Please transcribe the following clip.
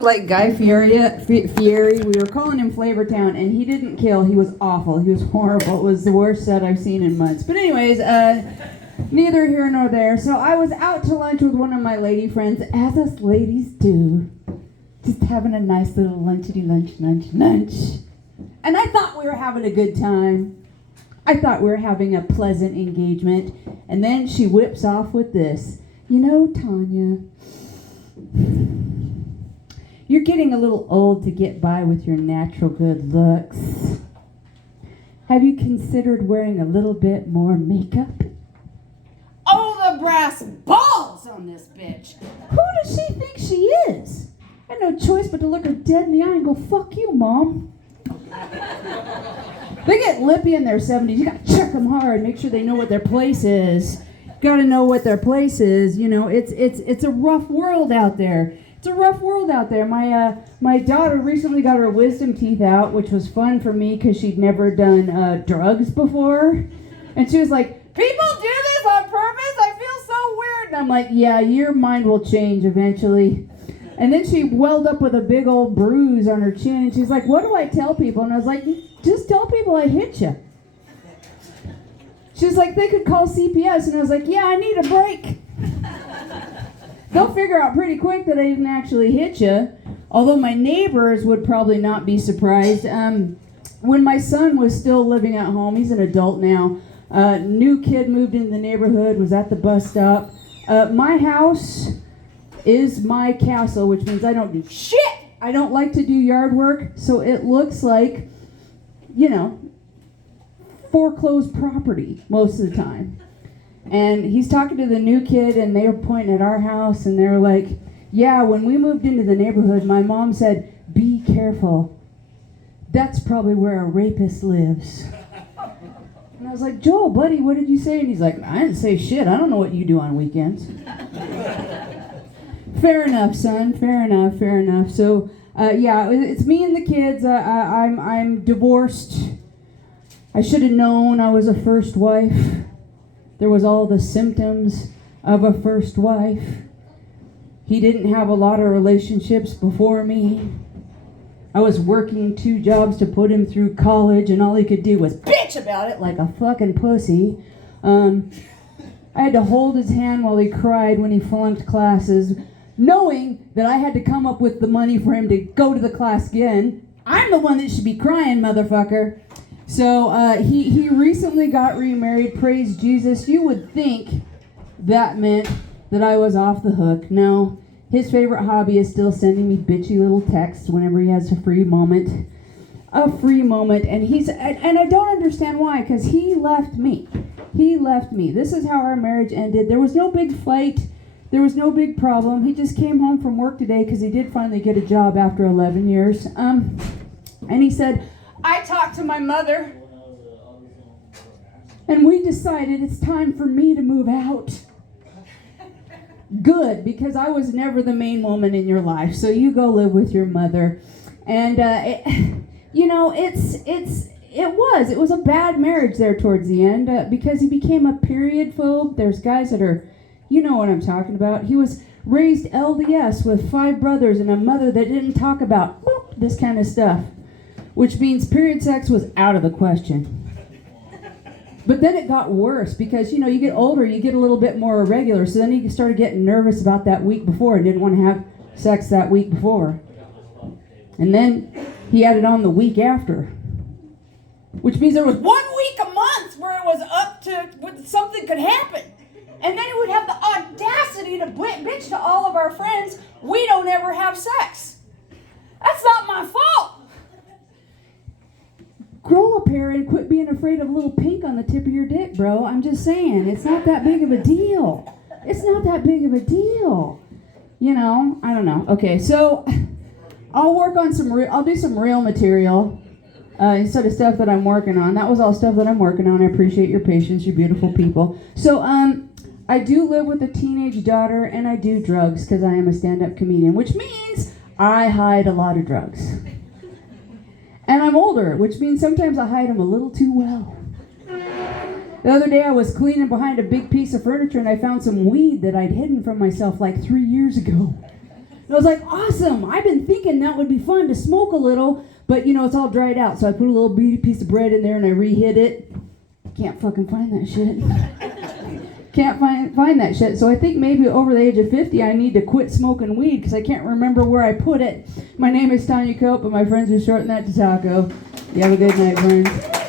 like Guy Fieri. We were calling him Flavortown, and he didn't kill. He was awful. He was horrible. It was the worst set I've seen in months. But anyways, neither here nor there. So I was out to lunch with one of my lady friends, as us ladies do, just having a nice little lunchity lunch. And I thought we were having a good time. I thought we were having a pleasant engagement. And then she whips off with this. You know, Tanya, you're getting a little old to get by with your natural good looks. Have you considered wearing a little bit more makeup? Oh, the brass balls on this bitch. Who does she think she is? I had no choice but to look her dead in the eye and go, fuck you, Mom. They get lippy in their 70s. You gotta check them hard, make sure they know what their place is. Gotta know what their place is. You know, it's a rough world out there. It's a rough world out there. My daughter recently got her wisdom teeth out, which was fun for me because she'd never done drugs before. And she was like, people do this on purpose? I feel so weird. And I'm like, yeah, your mind will change eventually. And then she welled up with a big old bruise on her chin. And she's like, what do I tell people? And I was like, just tell people I hit you. She's like, they could call CPS. And I was like, yeah, I need a break. They'll figure out pretty quick that I didn't actually hit you. Although my neighbors would probably not be surprised. When my son was still living at home, he's an adult now, new kid moved into the neighborhood, was at the bus stop. My house is my castle, which means I don't do shit. I don't like to do yard work, so it looks like, you know, foreclosed property most of the time. And he's talking to the new kid, and they were pointing at our house, and they were like, yeah, when we moved into the neighborhood, my mom said, be careful. That's probably where a rapist lives. And I was like, Joel, buddy, what did you say? And he's like, I didn't say shit. I don't know what you do on weekends. Fair enough, son. Fair enough. So, yeah, it's me and the kids. I'm divorced. I should have known I was a first wife. There was all the symptoms of a first wife. He didn't have a lot of relationships before me. I was working 2 jobs to put him through college, and all he could do was bitch about it like a fucking pussy. I had to hold his hand while he cried when he flunked classes, knowing that I had to come up with the money for him to go to the class again. I'm the one that should be crying, motherfucker. So he recently got remarried, praise Jesus. You would think that meant that I was off the hook. No, his favorite hobby is still sending me bitchy little texts whenever he has a free moment. And I don't understand why, because he left me. This is how our marriage ended. There was no big fight. There was no big problem. He just came home from work today because he did finally get a job after 11 years. And he said, I talked to my mother, and we decided it's time for me to move out. Good, because I was never the main woman in your life, so you go live with your mother. And, it was a bad marriage there towards the end, because he became a period phobe. There's guys that are, you know what I'm talking about. He was raised LDS with 5 brothers and a mother that didn't talk about this kind of stuff. Which means period sex was out of the question. But then it got worse because, you get older, you get a little bit more irregular. So then he started getting nervous about that week before and didn't want to have sex that week before. And then he added on the week after. Which means there was 1 week a month where it was up to something could happen. And then he would have the audacity to bitch to all of our friends, we don't ever have sex. That's not my fault. Grow a pair and quit being afraid of a little pink on the tip of your dick, bro. I'm just saying, it's not that big of a deal. I don't know. Okay, so I'll work on I'll do some real material instead of stuff that I'm working on. That was all stuff that I'm working on. I appreciate your patience, you beautiful people. So, I do live with a teenage daughter, and I do drugs because I am a stand-up comedian, which means I hide a lot of drugs. And I'm older, which means sometimes I hide them a little too well. The other day I was cleaning behind a big piece of furniture and I found some weed that I'd hidden from myself like 3 years ago. And I was like, awesome. I've been thinking that would be fun to smoke a little, but it's all dried out. So I put a little piece of bread in there and I re-hit it. Can't fucking find that shit. Can't find that shit. So I think maybe over the age of 50, I need to quit smoking weed because I can't remember where I put it. My name is Tanya Cope, but my friends are shortening that to Taco. You have a good night, friends.